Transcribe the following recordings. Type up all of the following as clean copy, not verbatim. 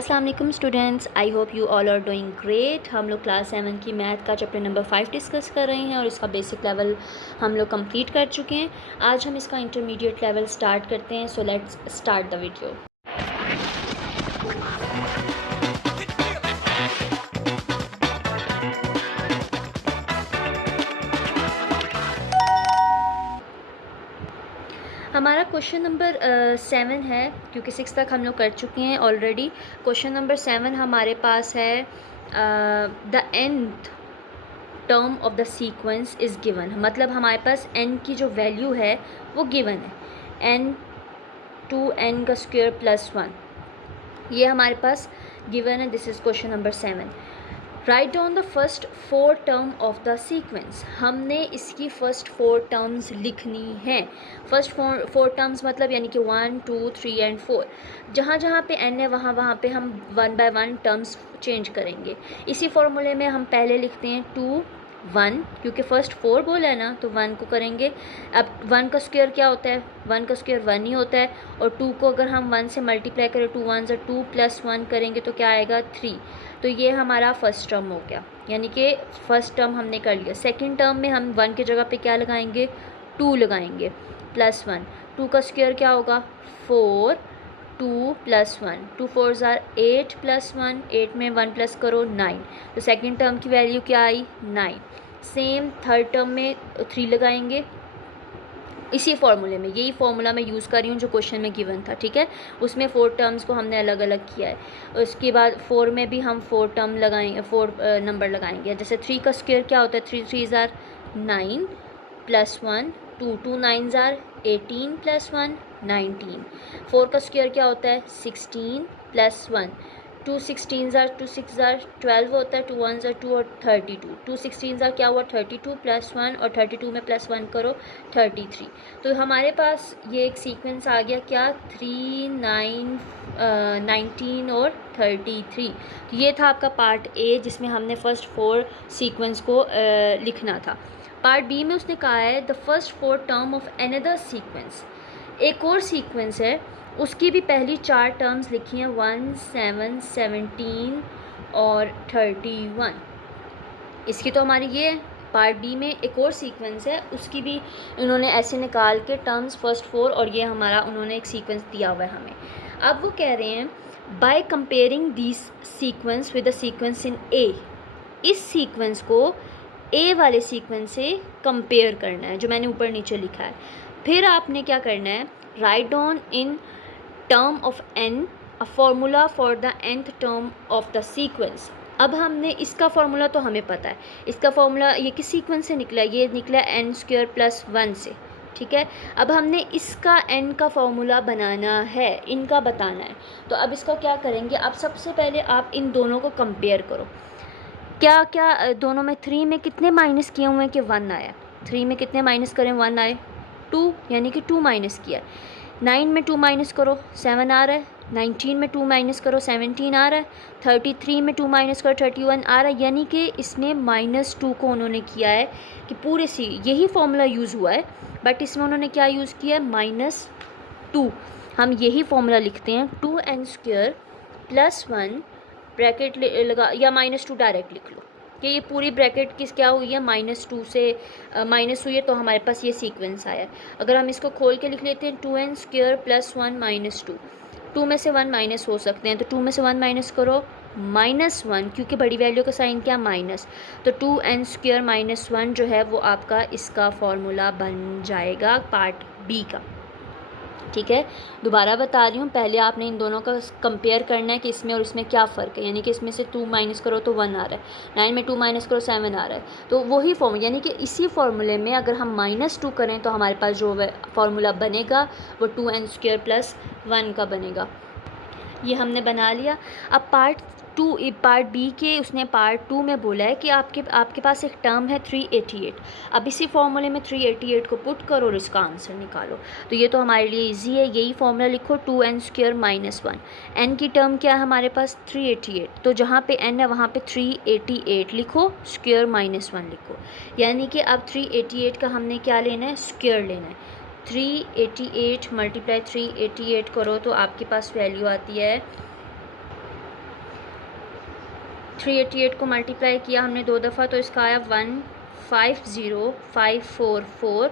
अस्सलाम वालेकुम students, I hope you all are doing great. हम लोग क्लास 7 की मैथ का चैप्टर नंबर 5 डिस्कस कर रहे हैं और इसका बेसिक लेवल हम लोग कंप्लीट कर चुके हैं। आज हम इसका इंटरमीडिएट लेवल स्टार्ट करते हैं। So let's start the video. हमारा क्वेश्चन नंबर 7 है, क्योंकि 6 तक हम लोग कर चुके हैं ऑलरेडी। क्वेश्चन नंबर 7 हमारे पास है the nth term of the sequence is given. मतलब हमारे पास n की जो वैल्यू है वो गिवन है, n 2n का स्क्वायर प्लस 1, ये हमारे पास गिवन है। This is question number 7। Write down the first 4 term of the sequence. हमने इसकी फ़र्स्ट 4 टर्म्स लिखनी है। फर्स्ट 4 टर्म्स मतलब यानी कि 1 2 3 एंड 4। जहाँ जहाँ पे n है वहाँ वहाँ पे हम 1 बाय 1 टर्म्स चेंज करेंगे। इसी फॉर्मूले में हम पहले लिखते हैं 2 1, क्योंकि फ़र्स्ट 4 बोला है ना, तो 1 को करेंगे। अब 1 का स्क्वायर क्या होता है? 1 का स्क्वायर 1 ही होता है। और 2 को अगर हम 1 से मल्टीप्लाई करें, 2 1 से 2 प्लस 1 करेंगे तो क्या आएगा? 3। तो ये हमारा फर्स्ट टर्म हो गया, यानी कि फर्स्ट टर्म हमने कर लिया। सेकंड टर्म में हम 1 की जगह पे क्या लगाएंगे? 2 लगाएंगे प्लस 1। 2 का स्क्वायर क्या होगा? 4, 2 प्लस 1, 2 4 ज़ार 8 प्लस 1, 8 में 1 प्लस करो 9। तो सेकंड टर्म की वैल्यू क्या आई? 9। सेम थर्ड टर्म में 3 लगाएंगे इसी फॉर्मूले में। यही फॉर्मूला मैं यूज़ कर रही हूँ जो क्वेश्चन में गिवन था, ठीक है। उसमें 4 टर्म्स को हमने अलग अलग किया है। उसके बाद 4 में भी हम 4 टर्म लगाएंगे, 4 नंबर लगाएंगे। जैसे 3 का स्क्वायर क्या होता है? 3 3 ज़ार 9 प्लस 1, 2 2 9 ज़ार 18 प्लस 1 19। 4 का स्क्वायर क्या होता है? 16 प्लस 1, 2 16 ज़ार 2 6 ज़ार 12 होता है, 2 1 ज़ार 2 और 32। 2 16 ज़ार क्या हुआ? 32 प्लस 1 और 32 में प्लस 1 करो 33। तो हमारे पास ये एक सीक्वेंस आ गया क्या? 3 9 19 और 33। तो ये था आपका पार्ट ए, जिसमें हमने फ़र्स्ट 4 सीक्वेंस को लिखना था। पार्ट बी में उसने कहा है the first 4 term of another sequence. एक और सीक्वेंस है, उसकी भी पहली 4 टर्म्स लिखी हैं, 1 7 17 और 31। इसकी तो हमारी ये पार्ट बी में एक और सीक्वेंस है, उसकी भी इन्होंने ऐसे निकाल के टर्म्स फर्स्ट 4 और ये हमारा उन्होंने एक सीक्वेंस दिया हुआ है हमें। अब वो कह रहे हैं by comparing this sequence with the sequence in A. इस सीक्वेंस को ए वाले सीक्वेंस से कंपेयर करना है, जो मैंने ऊपर नीचे लिखा है। फिर आपने क्या करना है? Write down in term of n a formula for the nth term of the sequence. अब हमने इसका फॉर्मूला तो हमें पता है, इसका फॉर्मूला ये किस सीक्वेंस से निकला है? ये निकला है n स्क्वायर प्लस 1 से, ठीक है। अब हमने इसका n का फॉर्मूला बनाना है, इनका बताना है। तो अब इसका क्या करेंगे? अब सबसे पहले आप इन दोनों को कंपेयर करो। क्या क्या दोनों में 3 में कितने माइनस किए हुए हैं कि 1 आया? 3 में कितने माइनस करें? 1 आए। 2 यानी कि 2 माइनस किया। 9 में 2 माइनस करो 7 आ रहा है। 19 में 2 माइनस करो 17 आ रहा है। 33 में 2 माइनस करो 31 आ रहा है। यानी कि इसमें -2 को उन्होंने किया है कि पूरे सी यही फॉर्मूला यूज़ हुआ है, बट इसमें उन्होंने क्या यूज़ किया है? -2। हम यही फॉर्मूला लिखते हैं 2n स्क्वायर प्लस 1 ब्रैकेट लगा, या -2 डायरेक्ट लिख लो कि ये पूरी ब्रैकेट किस क्या हुई है? -2 से माइनस हुई है, तो हमारे पास ये सीक्वेंस आया है। अगर हम इसको खोल के लिख लेते हैं 2n स्क्वायर प्लस 1 -2, 2 में से 1 माइनस हो सकते हैं, तो 2 में से 1 माइनस करो -1, क्योंकि बड़ी वैल्यू का साइन क्या? माइनस। तो 2n स्क्वायर -1 जो है वो आपका इसका फॉर्मूला बन जाएगा पार्ट बी का, ठीक है। दोबारा बता रही हूँ, पहले आपने इन दोनों का कंपेयर करना है कि इसमें और इसमें क्या फ़र्क है। यानी कि इसमें से 2 माइनस करो तो 1 आ रहा है, 9 में 2 माइनस करो 7 आ रहा है। तो वही फॉर्मूला, यानी कि इसी फॉर्मूले में अगर हम -2 करें तो हमारे पास जो फॉर्मूला बनेगा वो 2n स्क्वायर प्लस 1 का बनेगा। ये हमने बना लिया। अब पार्ट बी के उसने पार्ट 2 में बोला है कि आपके पास एक टर्म है 388। अब इसी फॉर्मूले में 388 को पुट करो और इसका आंसर निकालो। तो ये तो हमारे लिए इजी है, यही फॉर्मूला लिखो 2n स्क्वायर माइनस 1। n की टर्म क्या है हमारे पास? 388। तो जहाँ पे n है वहाँ पे 388 लिखो, स्क्वायर -1 लिखो। यानी कि अब 388 का हमने क्या लेना है? स्क्वायर लेना है। 388 मल्टीप्लाई 388 करो तो आपके पास वैल्यू आती है 388 को मल्टीप्लाई किया हमने 2 दफ़ा तो इसका आया 150544।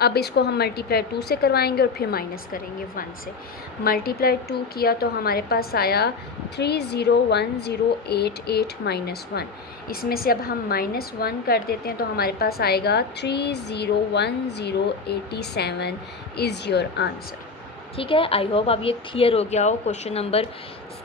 अब इसको हम मल्टीप्लाई 2 से करवाएंगे और फिर माइनस करेंगे 1 से। मल्टीप्लाई 2 किया तो हमारे पास आया 301088 माइनस 1। इसमें से अब हम माइनस 1 कर देते हैं तो हमारे पास आएगा 301087 इज़ योर आंसर। ठीक है, आई होप अब ये क्लियर हो गया हो। क्वेश्चन नंबर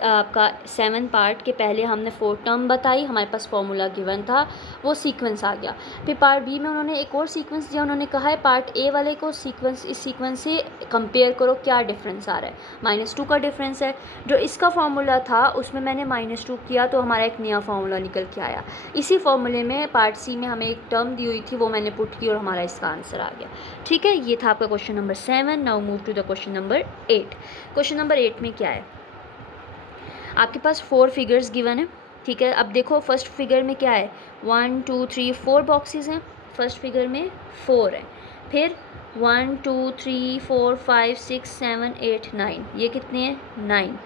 आपका 7 पार्ट के पहले हमने 4 टर्म बताई, हमारे पास फॉर्मूला गिवन था, वो सीक्वेंस आ गया। फिर पार्ट बी में उन्होंने एक और सीक्वेंस दिया, उन्होंने कहा है पार्ट ए वाले को सीक्वेंस इस सीक्वेंस से कंपेयर करो क्या डिफरेंस आ रहा है। -2 का डिफरेंस है, जो इसका फार्मूला था उसमें मैंने -2 किया तो हमारा एक नया फार्मूला निकल के आया। इसी फार्मूले में पार्ट सी में हमें एक टर्म दी हुई थी, वो मैंने पुट की और हमारा इसका आंसर आ गया। ठीक है, ये था आपका question number 7। Now move to the question number 8। Question number 8 में क्या है, आपके पास 4 फिगर्स गिवन है। ठीक है, अब देखो फर्स्ट फिगर में क्या है, 1 2 3 4 बॉक्सेस हैं। फर्स्ट फिगर में 4 है, फिर 1 2 3 4 5 6 7 8 9, ये कितने हैं 9।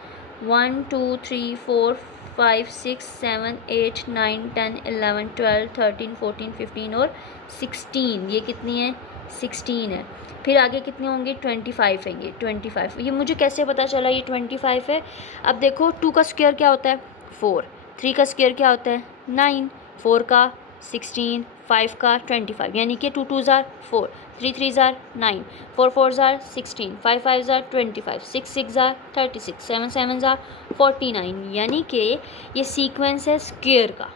1 2 3 4 5 6 7 8 9 10 11 12 13 14 15 और 16, ये कितनी है 16 है। फिर आगे कितने होंगे 25 होंगे 25। ये मुझे कैसे पता चला ये 25 है। अब देखो 2 का स्क्वायर क्या होता है 4, 3 का स्क्वायर क्या होता है 9, 4 का 16, 5 का 25, यानी कि 2 2 ज़ार 4, 3 3 ज़ार 9, 4 4 ज़ार 16, 5 5 ज़ार 25, 6 6 ज़ार 36, 7 7 ज़ार 49, यानी कि ये सीक्वेंस है स्क्वायर का।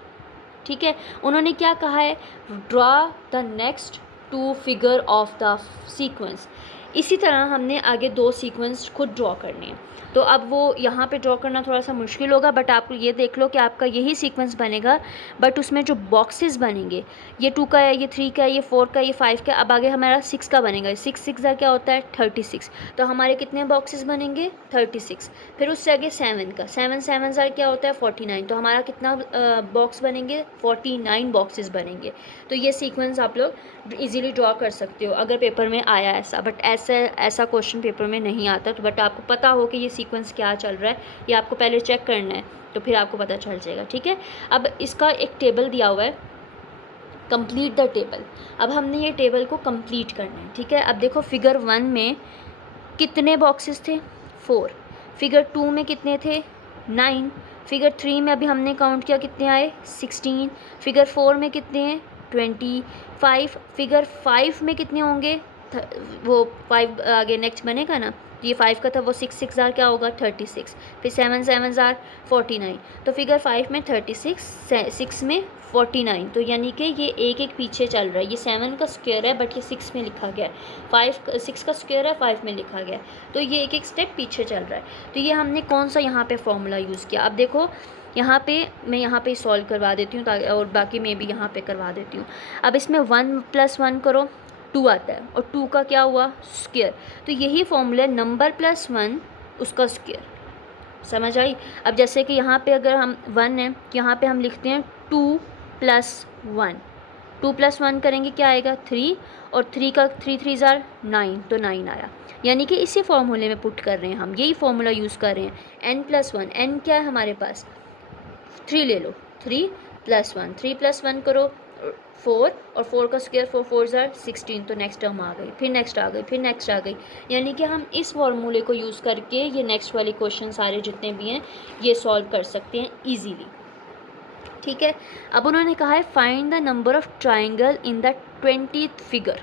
ठीक है, उन्होंने क्या कहा है, draw the next 2 figure of the sequence. इसी तरह हमने आगे 2 सीक्वेंस खुद ड्रॉ करने हैं, तो अब वो यहाँ पे ड्रॉ करना थोड़ा सा मुश्किल होगा, बट आप ये देख लो कि आपका यही सीक्वेंस बनेगा, बट उसमें जो बॉक्सेस बनेंगे, ये 2 का है, ये 3 का है, ये 4 का, ये 5 का, अब आगे हमारा 6 का बनेगा। 6 6 क्या होता है 36, तो हमारे कितने बॉक्सेस बनेंगे 36। फिर उससे आगे 7 का, 7 7 क्या होता है 49, तो हमारा कितना बॉक्स बनेंगे 49 बॉक्सेस बनेंगे। तो ये सीक्वेंस आप लोग इजीली ड्रॉ कर सकते हो अगर पेपर में आया ऐसा, बट ऐसा क्वेश्चन पेपर में नहीं आता। तो बट आपको पता हो कि ये सीक्वेंस क्या चल रहा है, ये आपको पहले चेक करना है, तो फिर आपको पता चल जाएगा। ठीक है, अब इसका एक टेबल दिया हुआ है, कंप्लीट द टेबल। अब हमने ये टेबल को कंप्लीट करना है। ठीक है, अब देखो फिगर 1 में कितने बॉक्सेस थे 4, फिगर 2 में कितने थे 9, फिगर 3 में अभी हमने काउंट किया कितने आए 16, फिगर 4 में कितने हैं 25, फिगर 5 में कितने होंगे वो 5 आगे नेक्स्ट बनेगा ना, तो ये 5 का था, वो 6 6 ज़ार क्या होगा 36, फिर 7 7 ज़ार 49, तो फिगर 5 में 36, 6 में 49, तो यानी कि ये एक एक पीछे चल रहा है। ये 7 का स्क्वायर है बट ये 6 में लिखा गया है, 6 का स्क्वायर है 5 में लिखा गया है, तो ये एक एक स्टेप पीछे चल रहा है। तो ये हमने कौन सा यहाँ पे फॉर्मूला यूज़ किया, अब देखो यहाँ पे मैं यहाँ पे सॉल्व करवा देती हूँ और बाकी मैं भी यहाँ पे करवा देती हूँ। अब इसमें 1 + 1 करो 2 आता है, और 2 का क्या हुआ स्क्वायर, तो यही फॉर्मूला नंबर +1 उसका स्क्वायर, समझ आई। अब जैसे कि यहाँ पे अगर हम 1 है, यहाँ पे हम लिखते हैं 2 + 1, 2 + 1 करेंगे क्या आएगा 3, और 3 का 3 3 ज़ार 9, तो 9 आया। यानी कि इसी फॉर्मूले में पुट कर रहे हैं हम, यही फॉर्मूला यूज़ कर रहे हैं। n + 1, n क्या है हमारे पास 3 ले लो, 3 + 1, 3 + 1 करो 4, और 4 का स्क्वायर 4 4 ज़ार 16, तो नेक्स्ट टर्म आ गई, फिर नेक्स्ट आ गई, फिर नेक्स्ट आ गई। यानी कि हम इस फार्मूले को यूज़ करके ये नेक्स्ट वाले क्वेश्चन सारे जितने भी हैं ये सॉल्व कर सकते हैं ईजीली। ठीक है, अब उन्होंने कहा है find the number of triangle in the 20th figure.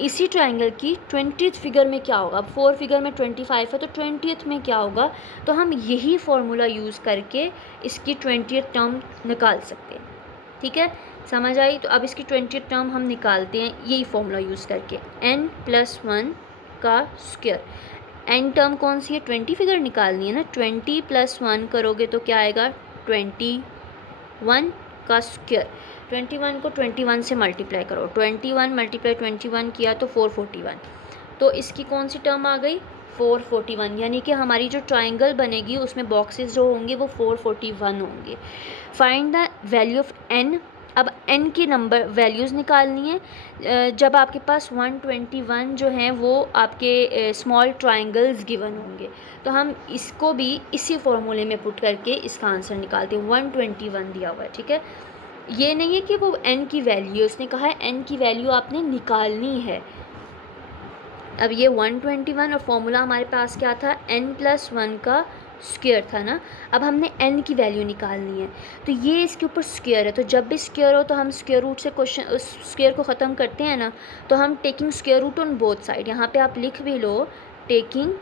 इसी ट्राइंगल की 20th फिगर में क्या होगा, अब 4 फिगर में 25 है, तो 20th में क्या होगा, तो हम यही फार्मूला यूज़ करके इसकी 20th टर्म निकाल सकते हैं। ठीक है, समझ आई। तो अब इसकी 20th टर्म हम निकालते हैं यही फॉर्मूला यूज़ करके, n + 1 का स्क्वायर। n टर्म कौन सी है 20 फिगर निकालनी है ना, 20 + 1 करोगे तो क्या आएगा 21 का स्क्वायर। 21 को 21 से मल्टीप्लाई करो, 21 × 21 किया तो 441, तो इसकी कौन सी टर्म आ गई 441, यानी कि हमारी जो ट्राइंगल बनेगी उसमें बॉक्सेस जो होंगे वो 441 होंगे। Find the value of n अब n की नंबर वैल्यूज़ निकालनी है जब आपके पास 121 जो हैं वो आपके स्मॉल ट्रायंगल्स गिवन होंगे, तो हम इसको भी इसी फॉर्मूले में पुट करके इसका आंसर निकालते हैं। 121 दिया हुआ है, ठीक है। ये नहीं है कि वो n की वैल्यू, उसने कहा है n की वैल्यू आपने निकालनी है। अब ये 121 और फॉर्मूला हमारे पास क्या था, n+1 का स्क्वायर था ना। अब हमने n की वैल्यू निकालनी है, तो ये इसके ऊपर स्क्वायर है, तो जब भी स्क्वायर हो तो हम स्क्वायर रूट से क्वेश्चन उस स्क्वायर को ख़त्म करते हैं ना। तो हम taking square root on both side, यहाँ पे आप लिख भी लो taking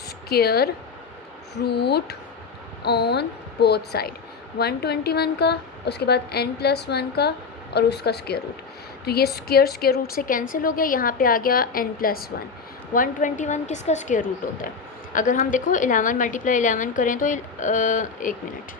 square root on both side, 121 का, उसके बाद n+1 का और उसका स्क्वायर रूट। तो ये स्क्वायर रूट से कैंसिल हो गया, यहाँ पे आ गया n+1। 121 किसका स्क्वायर रूट होता है? अगर हम देखो 11 × 11 करें तो 1 मिनट,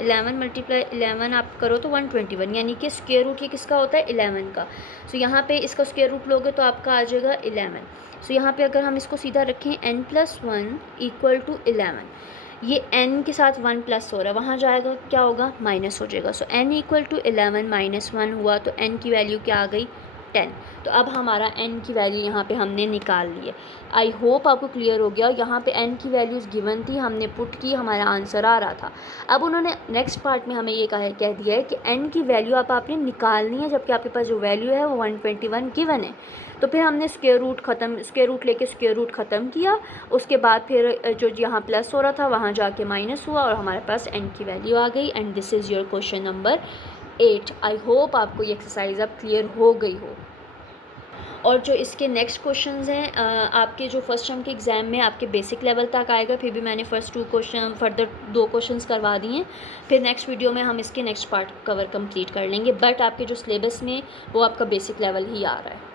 11 × 11 आप करो तो 121, यानी कि स्क्वायर रूट ये किसका होता है, 11 का। सो यहाँ पे इसका स्क्वायर रूट लोगे तो आपका आ जाएगा 11। सो यहाँ पे अगर हम इसको सीधा रखें n+1 = 11, ये n के साथ 1 प्लस हो रहा है, वहाँ जाएगा क्या होगा, माइनस हो जाएगा। सो n = 11 - 1 हुआ, तो n की वैल्यू क्या आ गई, 10। तो अब हमारा n की वैल्यू यहाँ पे हमने निकाल ली है। आई होप आपको क्लियर हो गया। यहाँ पे n की वैल्यूज़ गिवन थी, हमने पुट की, हमारा आंसर आ रहा था। अब उन्होंने नेक्स्ट पार्ट में हमें ये कह दिया है कि n की वैल्यू आपने निकालनी है, जबकि आपके पास जो वैल्यू है वो 121 गिवन है। तो फिर हमने स्क्वायर रूट लेके स्क्वायर रूट ख़त्म किया, उसके बाद फिर जो यहाँ प्लस हो रहा था वहाँ जाके माइनस हुआ और हमारे पास n की वैल्यू आ गई। And this is your question number 8। I hope आपको ये एक्सरसाइज अब क्लियर हो गई हो। और जो इसके नेक्स्ट क्वेश्चंस हैं आपके जो फर्स्ट टर्म के एग्ज़ाम में आपके बेसिक लेवल तक आएगा, फिर भी मैंने फर्दर 2 क्वेश्चंस करवा दिए हैं। फिर नेक्स्ट वीडियो में हम इसके नेक्स्ट पार्ट कवर कंप्लीट कर लेंगे, बट आपके जो सिलेबस में वो आपका बेसिक लेवल ही आ रहा है।